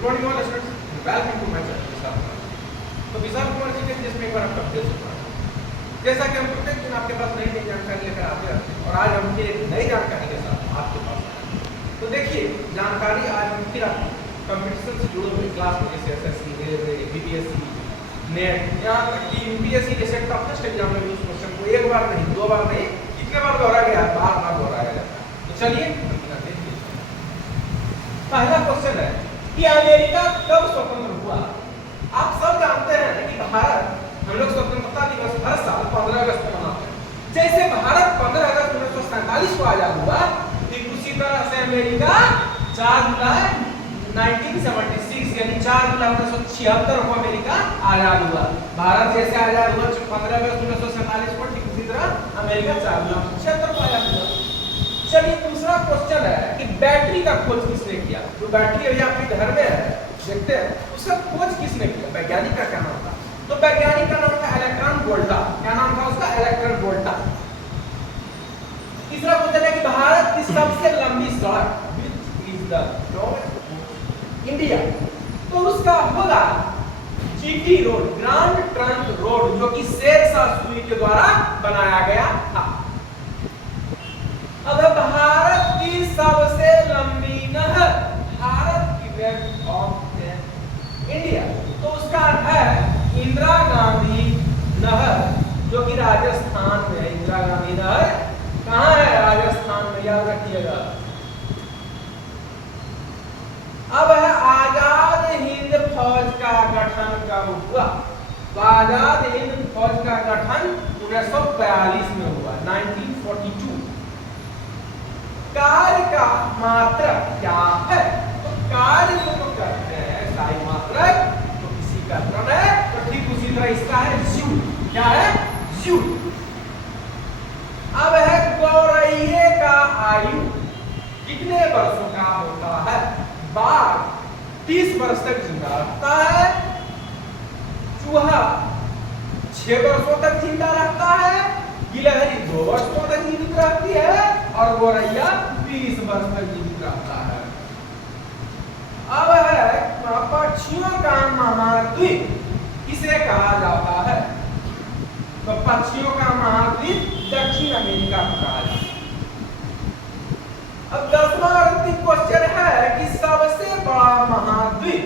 Good morning all students, welcome to my channel Vishal Kumar. तो विशाल कुमार जी के जिसमें एक बार आपका अपडेट सुना, जैसा कि हम प्रत्येक दिन आपके पास नई नई जानकारी लेकर आते रहते हैं और आज हम फिर एक नई जानकारी के साथ आपके पास आए हैं। तो देखिए जानकारी आज हम फिर आपको कंपटीशन से जुड़े हुए क्लास में जैसे एसएससी, रेलवे, बीपीएससी, नेट, यहाँ तक कि यूपीएससी जैसे टॉप टेस्ट एग्जाम में भी उस क्वेश्चन को एक बार नहीं, दो बार नहीं, कितने बार दोहराया गया है, बार बार दोहराया जाता है। तो चलिए पहला क्वेश्चन है कि अमेरिका कब स्वतंत्र हुआ। आप सब जानते हैं कि भारत, हम लोग स्वतंत्रता दिवस हर साल 15 अगस्त को मनाते हैं। जैसे भारत 15 अगस्त 1947 को आजाद हुआ, ठीक उसी तरह से अमेरिका 4 जुलाई 1976 यानी 4 जुलाई 1976 को अमेरिका आजाद हुआ। भारत जैसे आजाद हुआ 15 अगस्त 1947 को, ठीक उसी तरह अमेरिका 4 जुलाई 1976 को आजाद हुआ। चलिए दूसरा क्वेश्चन है कि बैटरी का खोज किसने किया। जो बैटरी अभी आपके घर में है देखते हैं, उसका खोज किसने किया, वैज्ञानिक का क्या नाम था। तो वैज्ञानिक का नाम था इलेक्ट्रॉन वोल्टा। क्या नाम था उसका, इलेक्ट्रॉन वोल्टा। तीसरा क्वेश्चन है कि भारत की सबसे लंबी सड़क विच इज द इंडिया। तो उसका होगा GT road, grand trunk road, जो कि शेरशाह सूरी के द्वारा बनाया गया था। अब भारत की सबसे लंबी नहर, भारत की वेस्ट ऑफ इंडिया, तो उसका है इंदिरा गांधी नहर, जो कि राजस्थान में है। इंदिरा गांधी नहर कहाँ है, राजस्थान में, याद रखिएगा। अब है आजाद हिंद फौज का गठन कब हुआ। तो आजाद हिंद फौज का गठन 1942 में हुआ, 1942। कार्य का मात्रक क्या है। तो कार्य जो करते हैं स्थायी मात्रक, तो किसी का क्रम है, तो ठीक उसी तरह इसका है जूल। क्या है, जूल। अब है गौरैये का आयु कितने वर्षों का होता है। बाघ 30 वर्ष तक जिंदा रहता है, चूहा 6 वर्षों तक जिंदा रहता है, गिलहरी 2 वर्षों तक जीवित रहती है और गौरैया 20 वर्ष तक जीवित रहता है। अब है पक्षियों का महाद्वीप किसे कहा जाता है। तो पक्षियों का महाद्वीप दक्षिण अमेरिका को कहा जाता है। अब 10वां और अंतिम क्वेश्चन है कि सबसे बड़ा महाद्वीप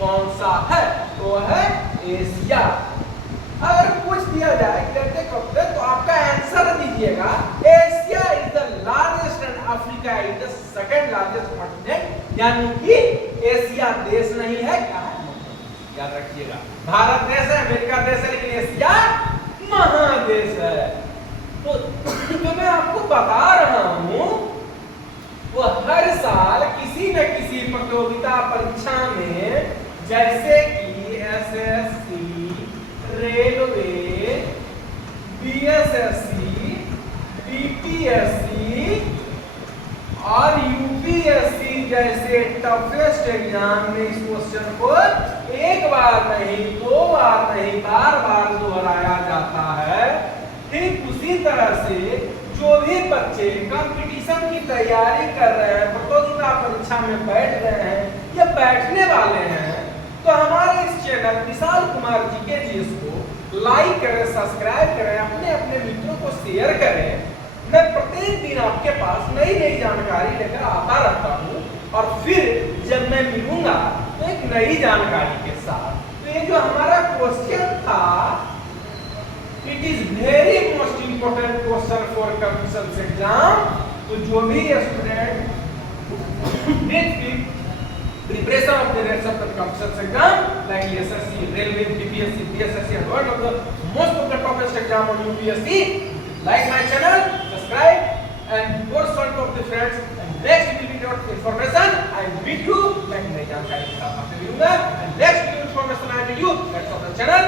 कौन सा है। तो है एशिया। अगर पूछ दिया जाए करते करते तो आपका आंसर दीजिएगा Asia is the largest and Africa is the second largest continent, यानी कि एशिया देश नहीं है, क्या है, याद रखिएगा। भारत देश है, अमेरिका देश है, लेकिन एशिया महादेश है। तो जो मैं आपको बता रहा हूं वो हर साल किसी न किसी प्रतियोगिता परीक्षा में, जैसे कि एसएससी, रेलवे, बीएसएससी, बीपीएससी और यूपीएससी जैसे टफेस्ट एग्जाम में इस क्वेश्चन को एक बार नहीं, 2 बार नहीं, बार बार दोहराया जाता है। ठीक उसी तरह से जो भी बच्चे कंपटीशन की तैयारी कर रहे हैं, प्रतियोगिता परीक्षा में बैठ रहे हैं या बैठने वाले हैं, तो हमारे इस चैनल विशाल कुमार जी के जीएस को लाइक करें, सब्सक्राइब करें, अपने अपने मित्रों को शेयर करें। मैं प्रत्येक दिन आपके पास नई नई जानकारी लेकर आता रहता हूँ और फिर जब मैं मिलूंगा तो एक नई जानकारी के साथ। तो ये जो हमारा क्वेश्चन था, it is very most important question for competition exam. तो जो भी student preparation of the rest of the competition exam like SSC, Railway, BPSC, BSSC and one of the most of the toughest exam on UPSC, like my channel, subscribe and post one of the friends, and next video information I will meet you like नई जानकारी के साथ आपसे मिलूंगा, and next video information I will meet you, that's on the channel।